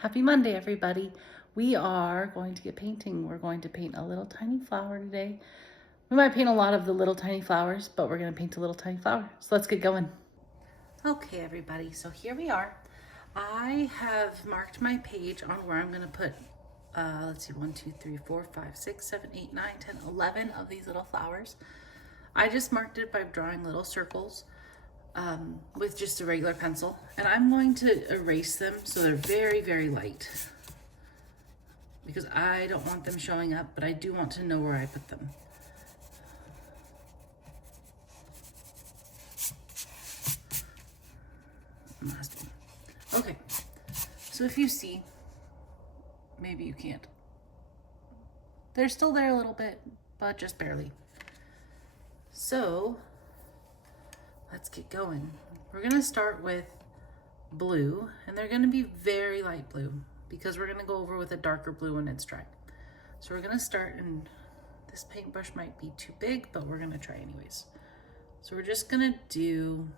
Happy Monday, everybody. We are going to get painting. We're going to paint a little tiny flower today. We might paint a lot of the little tiny flowers, but we're going to paint a little tiny flower. So let's get going. Okay, everybody, so here we are. I have marked my page on where I'm going to put, let's see, 1, 2, 3, 4, 5, 6, 7, 8, 9, 10, 11 of these little flowers. I just marked it by drawing little circles with just a regular pencil, and I'm going to erase them so they're very, very light because I don't want them showing up, but I do want to know where I put them. Last one. Okay, so if you see, maybe you can't. They're still there a little bit, but just barely. So let's get going. We're gonna start with blue, and they're gonna be very light blue because we're gonna go over with a darker blue when it's dry. So we're gonna start, and this paintbrush might be too big, but we're gonna try anyways. So we're just gonna do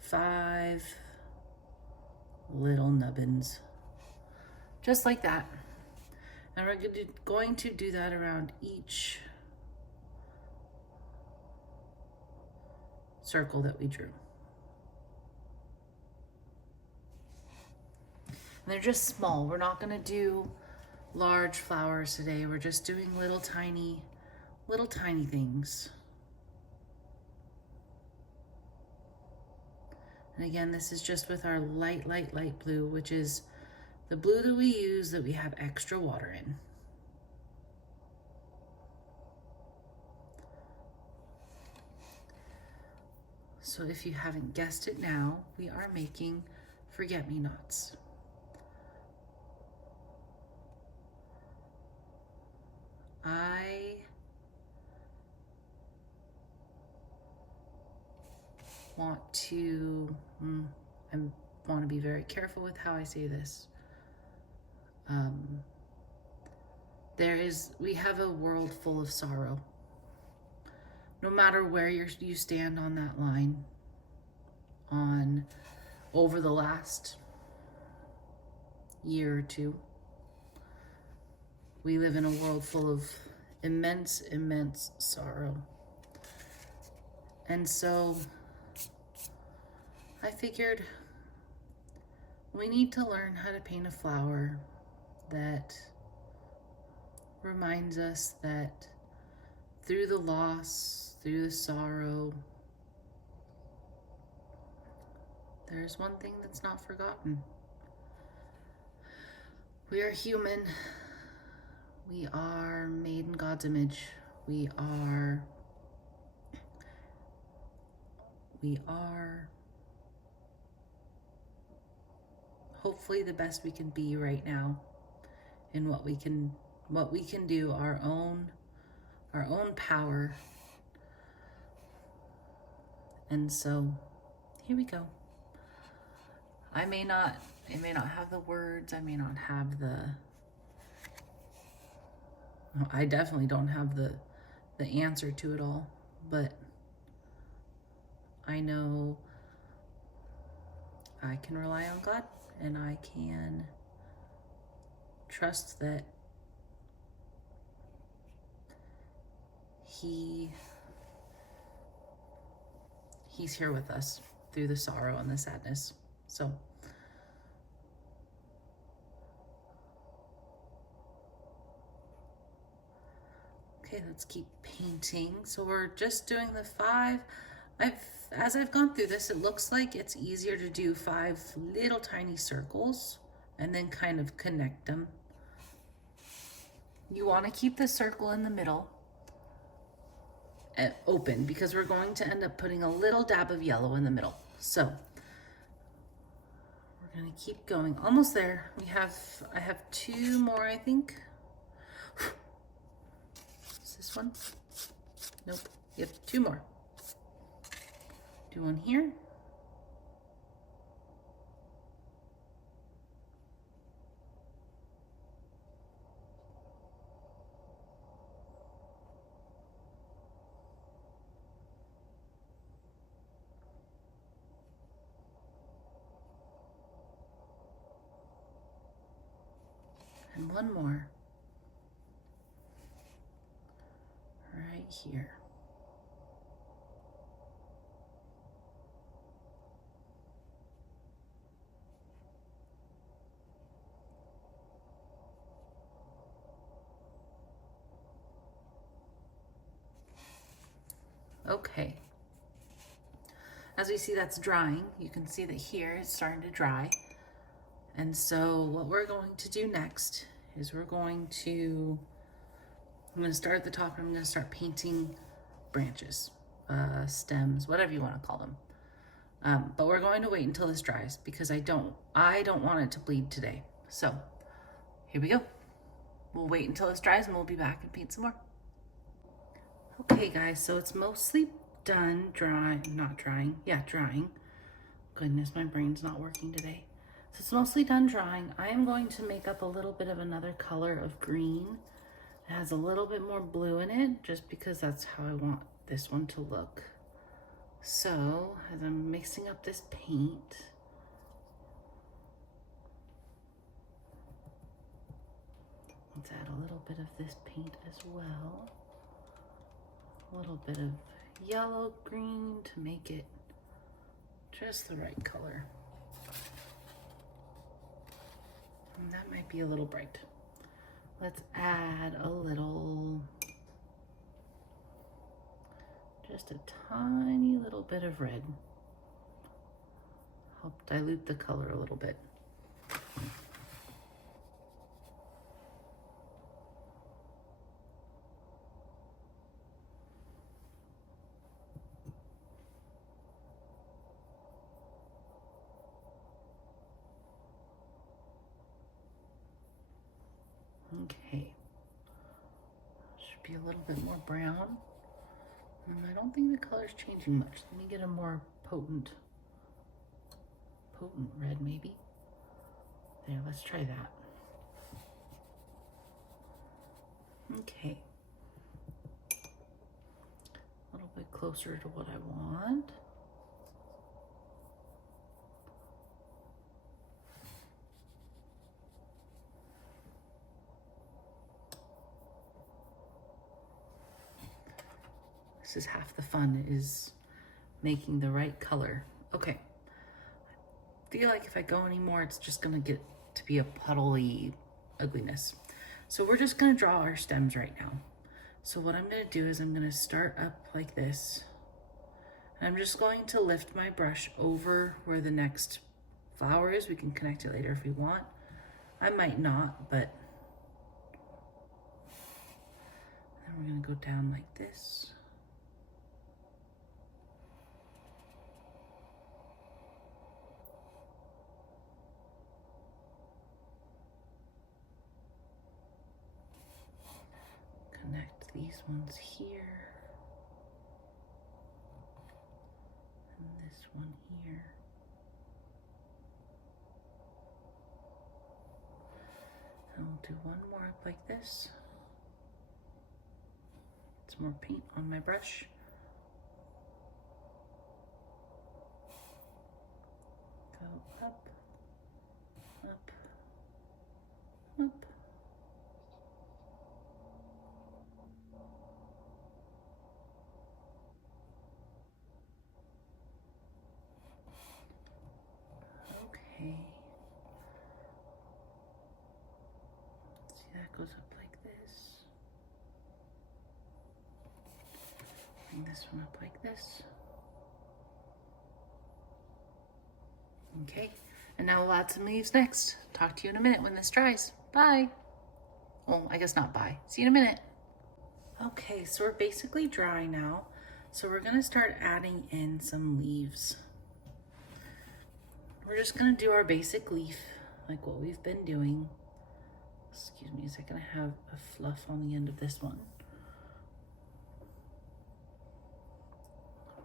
5 little nubbins, just like that. And we're going to do that around each circle that we drew. And they're just small. We're not gonna do large flowers today. We're just doing little tiny things. And again, this is just with our light blue, which is the blue that we use that we have extra water in. So if you haven't guessed it now, we are making forget-me-nots. I want to, I want to be very careful with how I say this. We have a world full of sorrow. No matter where you stand on that line, over the last year or two, we live in a world full of immense sorrow. And so I figured we need to learn how to paint a flower that reminds us that through the loss, through the sorrow, there's one thing that's not forgotten. We are human. We are made in God's image. We are hopefully the best we can be right now in what we can do, our own power. And so here we go. I may not have the words, I may not have I definitely don't have the answer to it all, but I know I can rely on God, and I can trust that He's here with us through the sorrow and the sadness. So okay, let's keep painting. So we're just doing the 5. As I've gone through this, it looks like it's easier to do 5 little tiny circles and then kind of connect them. You want to keep the circle in the middle open because we're going to end up putting a little dab of yellow in the middle. So we're going to keep going. Almost there. I have 2 more, I think. Is this one? Nope. Yep, 2 more. Do one here. And one more right here. Okay. As we see, that's drying. You can see that here it's starting to dry. And so what we're going to do next is I'm going to start at the top and I'm going to start painting branches, stems, whatever you want to call them. But we're going to wait until this dries because I don't want it to bleed today. So here we go. We'll wait until this dries and we'll be back and paint some more. Okay guys, so it's mostly done drying. Goodness, my brain's not working today. So it's mostly done drying. I am going to make up a little bit of another color of green. It has a little bit more blue in it just because that's how I want this one to look. So as I'm mixing up this paint, let's add a little bit of this paint as well. A little bit of yellow green to make it just the right color. And that might be a little bright. Let's add a little, just a tiny little bit of red. Help dilute the color a little bit. Okay, should be a little bit more brown. And I don't think the color's changing much. Let me get a more potent red maybe. There, let's try that. Okay. A little bit closer to what I want. This is half the fun, is making the right color. Okay. I feel like if I go anymore, it's just gonna get to be a puddly ugliness. So we're just gonna draw our stems right now. So what I'm gonna do is I'm gonna start up like this. And I'm just going to lift my brush over where the next flower is. We can connect it later if we want. I might not, but then we're gonna go down like this. Connect these ones here. And this one here. And we'll do one more up like this. Some more paint on my brush. Go up, up, up. Okay. See, that goes up like this. Bring this one up like this. Okay, and now we'll add some leaves next. Talk to you in a minute when this dries. Bye. Well, I guess not bye. See you in a minute. Okay, so we're basically dry now. So we're gonna start adding in some leaves. We're just gonna do our basic leaf, like what we've been doing. Excuse me a second, I have a fluff on the end of this one.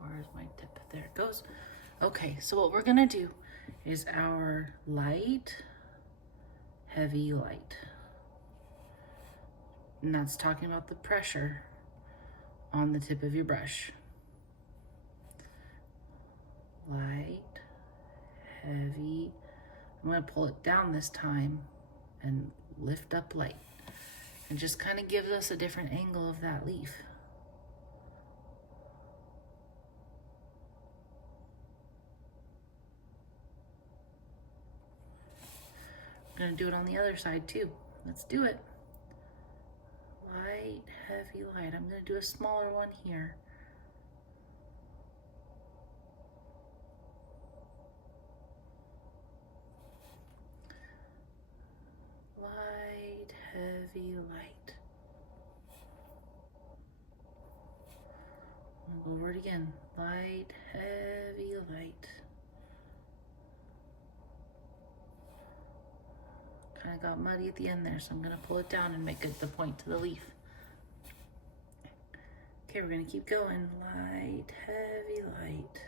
Where's my tip? There it goes. Okay, so what we're gonna do is our light, heavy light. And that's talking about the pressure on the tip of your brush. Light, heavy. I'm gonna pull it down this time and lift up light. It just kind of gives us a different angle of that leaf. I'm gonna do it on the other side too. Let's do it. Light, heavy light. I'm gonna do a smaller one here. Light, heavy light. I'll go over it again. Light, heavy light. Kind of got muddy at the end there, so I'm gonna pull it down and make it the point to the leaf. Okay, we're gonna keep going. Light, heavy light.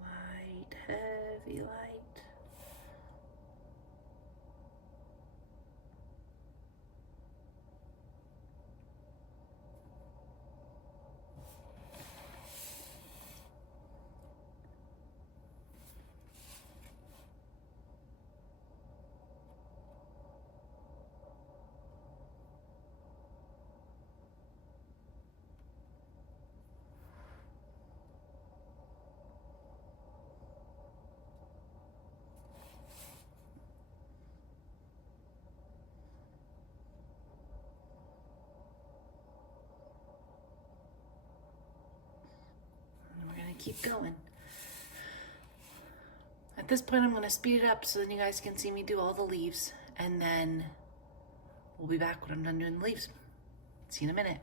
Light, heavy light. Keep going. At this point, I'm going to speed it up so then you guys can see me do all the leaves, and then we'll be back when I'm done doing the leaves. See you in a minute.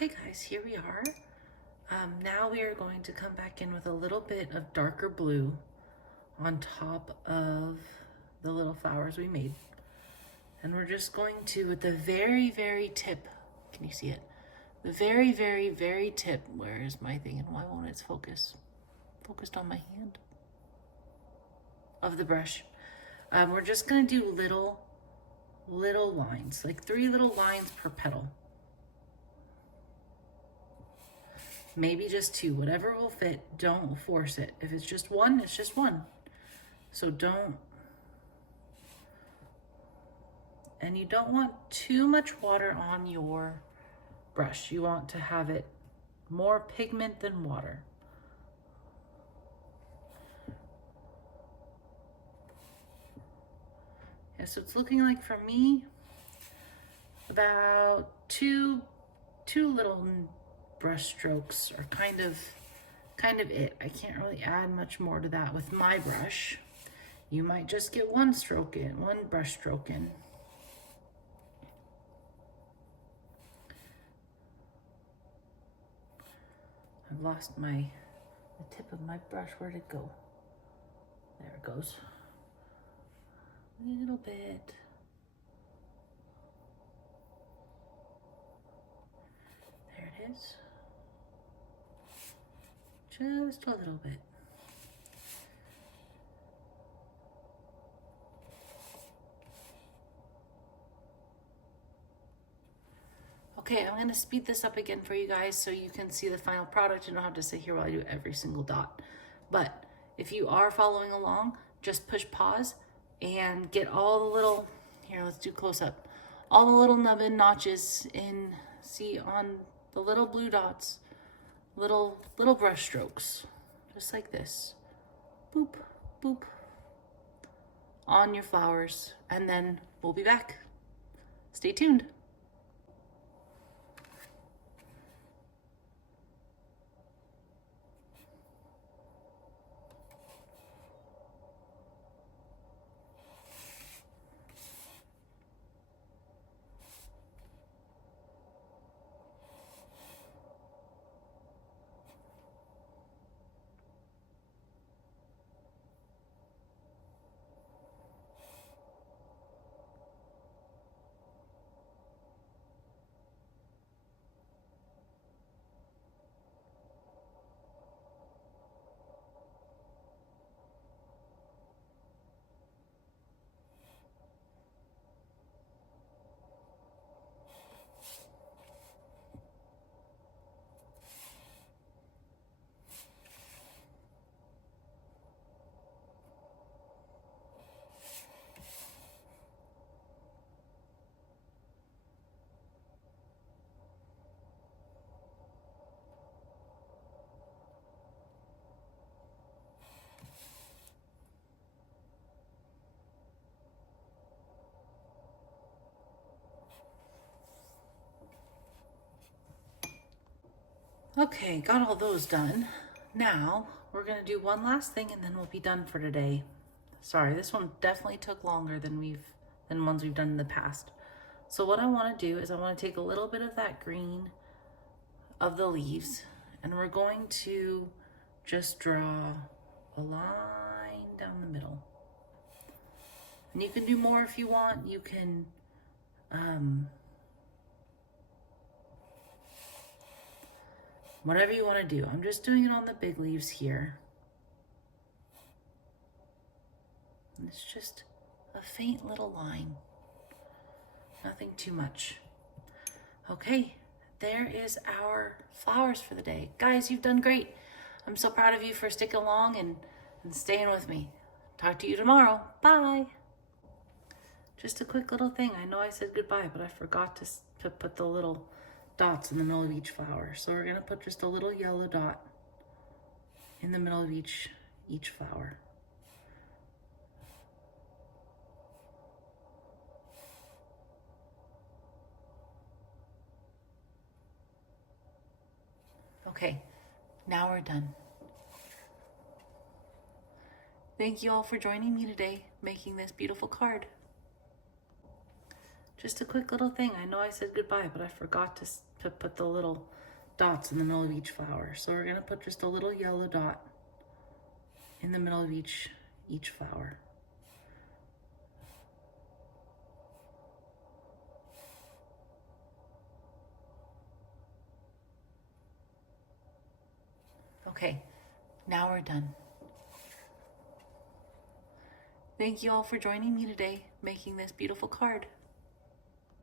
Okay guys, here we are. Now we are going to come back in with a little bit of darker blue on top of the little flowers we made. And we're just going to, at the very, very tip, can you see it? The very, very, very tip, where is my thing and why won't it focus? Focused on my hand. Of the brush. We're just gonna do little lines, like 3 little lines per petal. Maybe just 2, whatever will fit. Don't force it. If it's just 1, it's just 1. So don't, and you don't want too much water on your brush. You want to have it more pigment than water. Yeah, so it's looking like for me, about two little brush strokes are kind of it. I can't really add much more to that with my brush. You might just get 1 stroke in, 1 brush stroke in. I've lost the tip of my brush. Where'd it go? There it goes. A little bit. There it is. Just a little bit. Okay, I'm gonna speed this up again for you guys so you can see the final product. You don't have to sit here while I do every single dot. But if you are following along, just push pause and get all the little, here, let's do close up. All the little nubbin notches in, see on the little blue dots, little brush strokes, just like this. Boop, boop, on your flowers, and then we'll be back. Stay tuned. Okay, got all those done. Now we're gonna do one last thing and then we'll be done for today. Sorry, this one definitely took longer than ones we've done in the past. So what I wanna do is I wanna take a little bit of that green of the leaves and we're going to just draw a line down the middle. And you can do more if you want. You can, whatever you want to do. I'm just doing it on the big leaves here. And it's just a faint little line. Nothing too much. Okay, there is our flowers for the day. Guys, you've done great. I'm so proud of you for sticking along and staying with me. Talk to you tomorrow. Bye. Just a quick little thing. I know I said goodbye, but I forgot to put the little dots in the middle of each flower. So we're gonna put just a little yellow dot in the middle of each flower. Okay, now we're done. Thank you all for joining me today, making this beautiful card. Just a quick little thing. I know I said goodbye, but I forgot to put the little dots in the middle of each flower. So we're gonna put just a little yellow dot in the middle of each flower. Okay, now we're done. Thank you all for joining me today, making this beautiful card.